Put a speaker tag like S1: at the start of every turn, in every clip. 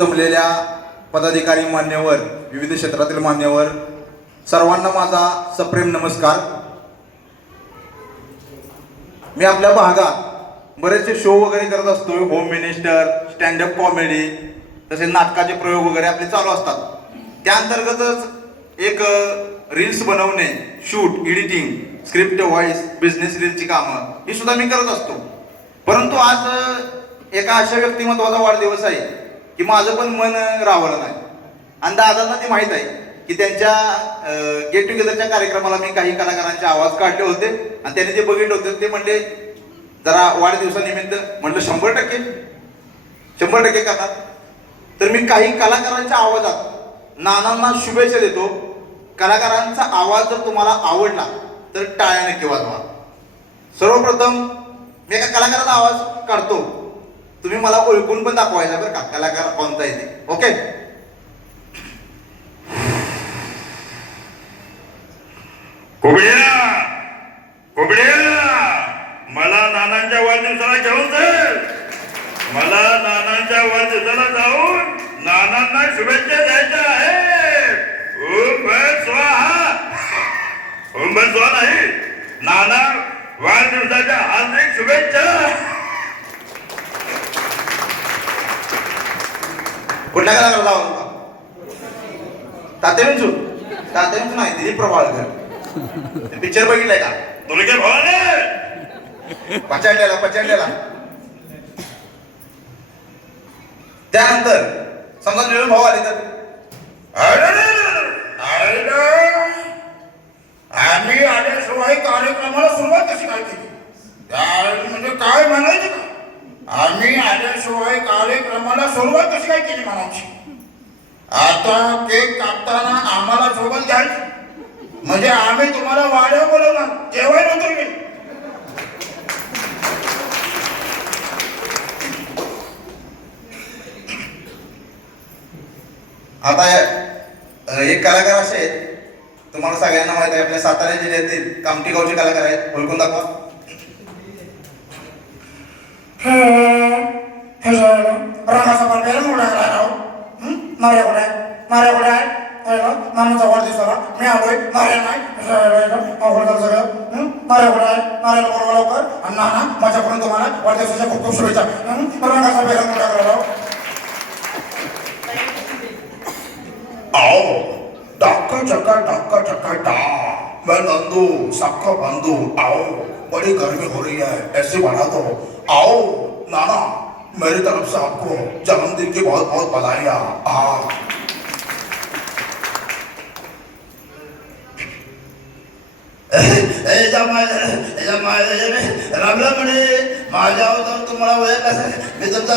S1: जमलेल्या पदाधिकारी मान्यवर विविध क्षेत्रातील मान्यवर सर्वांना माझा सप्रेम नमस्कार. मी आपल्या भागात बरेचसे शो वगैरे करत असतो होम मिनिस्टर स्टँडअप कॉमेडी तसेच नाटकाचे प्रयोग वगैरे आपले चालू असतात. त्या अंतर्गतच एक रील्स बनवणे shoot editing script voice business रील्सची कामं ही सुद्धा मी करत असतो. परंतु आज एका अशा व्यक्तिमत्वाचा वाढदिवस आहे. की माझं पण मन रावलं नाही. आणि दादांना ते माहीत आहे की त्यांच्या गेट टुगेदरच्या कार्यक्रमाला मी काही कलाकारांचे आवाज काढले होते आणि त्यांनी जे बघितले होते ते म्हणले जरा वाढदिवसानिमित्त म्हटलं शंभर टक्के शंभर टक्के करतात तर मी काही कलाकारांच्या आवाजात नानांना शुभेच्छा देतो. कलाकारांचा आवाज जर तुम्हाला आवडला तर टाळ्या नक्की वाजवा सर्वप्रथम मी एका कलाकाराचा आवाज काढतो. तुम्ही मला ओळखून पण दाखवायला बरं का कलाकार कोणता येते ओके
S2: कोबड्या! कोबड्या! मला नानांच्या वाढदिवसाला घेऊन मला नानांच्या वाढदिवसाला जाऊन नानांना शुभेच्छा द्यायच्या आहेत. ओम स्वाहा! ओम स्वाहा नाही. नाना वाढदिवसाच्या हार्दिक शुभेच्छा.
S1: कुठल्या कलाकाराचा आवाज होता तात्याविंचू तात्याविंचू नाही दिलीप प्रभाळकर पिक्चर बघितलाय का?
S2: मुलगे भावाने?
S1: पचाडलेला पचाडलेला त्यानंतर समजा निळून भाऊ आले तर?
S2: आम्ही आल्याशिवाय कार्यक्रमाला सुरुवात कशी काय केली त्या- म्हणजे काय म्हणायचं का आम्ही आल्याशिवाय आम्हाला सुरुवात कशी काय केली म्हणायची आता केक कापताना आम्हाला सोबत घ्यायची म्हणजे आम्ही तुम्हाला वाड्या बोलवणार. जेवायला मी.
S1: आता एक कलाकार असे आहेत. तुम्हाला सगळ्यांना माहीत आहे आपल्या सातारा जिल्ह्यातील कामठी गावचे कलाकार आहेत. ओळखून दाखवा.
S3: रंगाचा पण बेल मोठा राव मार्या कुठे आहे मार्या कुठे आहे मामाचा वाढदिवसाला मी आलोय मार्या नाही अवघड सगळं मार्या कुठे आहे मार्याला बोलवा लवकर आणि नाना माझ्याकडून तुम्हाला वाढदिवसाच्या खूप खूप शुभेच्छा हं? रंगाचा बेल मोठा राव
S2: आओ डाका चक्का डाका चक्का डा मैं नंदू सबका बंधु आओ बड़ी गर्मी हो रही है ऐसे बढ़ा दो हो. आओ नाना. मेरी तरफ से आपको जन्मदिन की बहुत बहुत बधाइयाँ आ
S4: रामला म्हणे माझ्या अवतार तुम्हाला मी तुमचा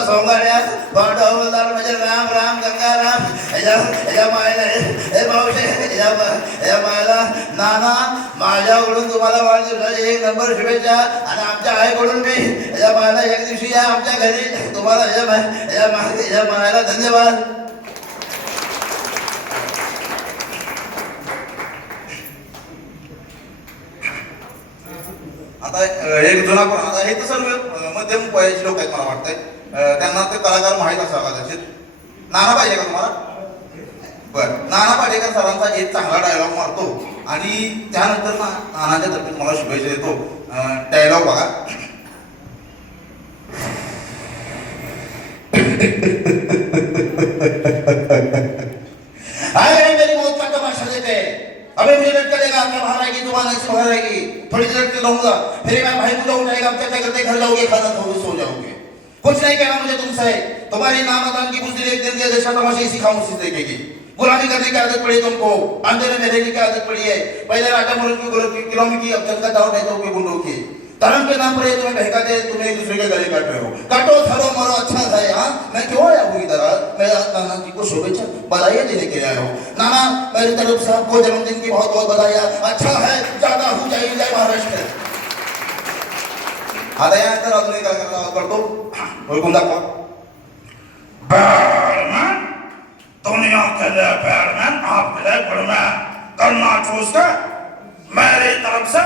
S4: म्हणजे राम राम गंगाराम ह्याच्या ह्याच्या मायला हे मावशे ह्याच्या ह्याच्या मायला नाना माझ्याकडून तुम्हाला वाढदिवसाची एक नंबर शुभेच्छा आणि आमच्या आईकडून मी याच्या मायला एक दिवशी या आमच्या घरी तुम्हाला या माय या माय या मायाला धन्यवाद.
S1: आता एक जुना पण आता हे तर सर्व मध्यम वयाचे लोक आहेत मला वाटतंय. त्यांना ते कलाकार माहीत असावा कदाचित. नाना पाहिजे का तुम्हाला? बर. नाना पाटेकर सरांचा एक चांगला डायलॉग मारतो. आणि त्यानंतर ना नानाच्या तर्फे तुम्हाला शुभेच्छा देतो. डायलॉग बघा.
S4: अरे मेरी मौत का तमाशा देखे अबे मुझे लटका देगा आपका बाहर आएगी तुम्हारा ऐसे बाहर आएगी थोड़ी देर लटके रहूँगा फिर मैं भाई मुझे उठाएगा आप चर्चा करते घर जाओगे खाना खाओगे सो जाओगे कुछ नहीं कहना मुझे तुमसे तुम्हारी नामदान की बुजदिल एक दिन के देशा तमाशा ही सिखाऊं उसी देखेगी गुलामी करने की आदत पड़ी तुमको अंधेरे में रहने की आदत पड़ी है पहले राजा मुल्क की गुलामी की अब चलता दाव नेताओं की गुंडों की धर्म के नाम पर ये तुम्हें बहकाते, तुम्हें एक दूसरे के गले काट रहे हो। काटो, धरो, मरो अच्छा है हाँ मैं क्यों आया हूँ इधर? मैं नाना जी को शुभेच्छा बधाइयाँ देने के आया हूँ। नाना मेरी तरफ़ से आपको जन्मदिन की बहुत बहुत बधाइयाँ। अच्छा है ज़्यादा हो जाए जय महाराष्ट्र।
S1: आता यानंतर अजून एक कलाकार आवाज़ करतो ओळखून दाखवा
S2: बैरमैन दुनिया के लिए बैरमैन आपके लिए गुडमैन करना चूज़ कर मेरी तरफ़ से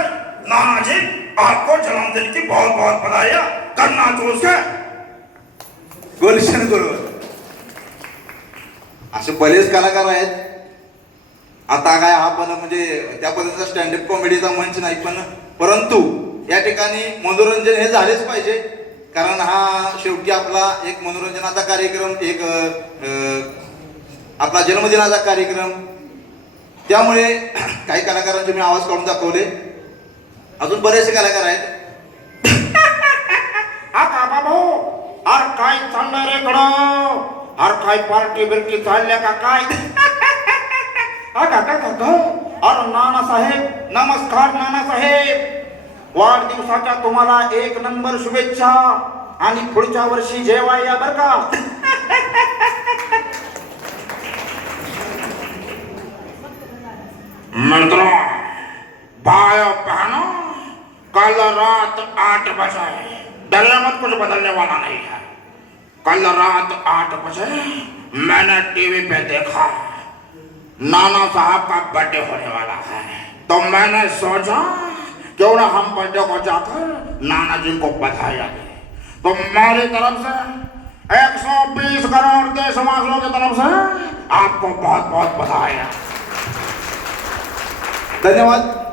S2: नाना जी आपको जन्मदिन की बहुत बहुत बधाइयाँ करना चूज कर
S1: गुलशन गुरुवर असे बरेच कलाकार आहेत. आता काय हा पण म्हणजे त्या पद्धतीचा स्टँडअप कॉमेडीचा मंच नाही पण परंतु या ठिकाणी मनोरंजन हे झालेच पाहिजे. कारण हा शेवटी आपला एक मनोरंजनाचा कार्यक्रम एक आपला जन्मदिनाचा कार्यक्रम. त्यामुळे काही कलाकारांचे मी आवाज काढून दाखवले. अजून बरेचसे कलाकार आहेत.
S2: हा का बाबू अरे काय चाललंय रे कडं अरे काय पार्टी बिर्टी चालल्या का काय? अरे नाना साहेब नमस्कार नाना साहेब. वाढदिवसाच्या तुम्हाला एक नंबर शुभेच्छा आणि पुढच्या वर्षी जेवाय या बर का. मित्रों रात आठ बजे। डरिए मत, कुछ बदलने वाला नहीं है। कल रात आठ बजे मैंने टीवी पे देखा, नाना साहब का बर्थडे होने वाला है। तो मैंने सोचा, क्यों ना हम बर्थडे को जाकर नाना जी को बधाई दें। तो मेरी तरफ़ से 120 करोड़ देशवासियों की तरफ़ से आपको बहुत बहुत बधाई।
S1: धन्यवाद।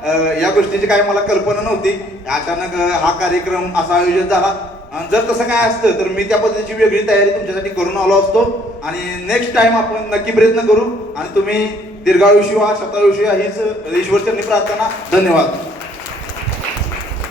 S1: या गोष्टीची काही मला कल्पना नव्हती. अचानक हा कार्यक्रम असा आयोजित झाला. जर तसं काय असतं तर मी त्या पद्धतीची वेगळी तयारी तुमच्यासाठी करून आलो असतो. आणि नेक्स्ट टाइम आपण नक्की प्रयत्न करू. आणि तुम्ही दीर्घायुषी व्हा शतायुषी हीच ईश्वरचरणी प्रार्थना. धन्यवाद.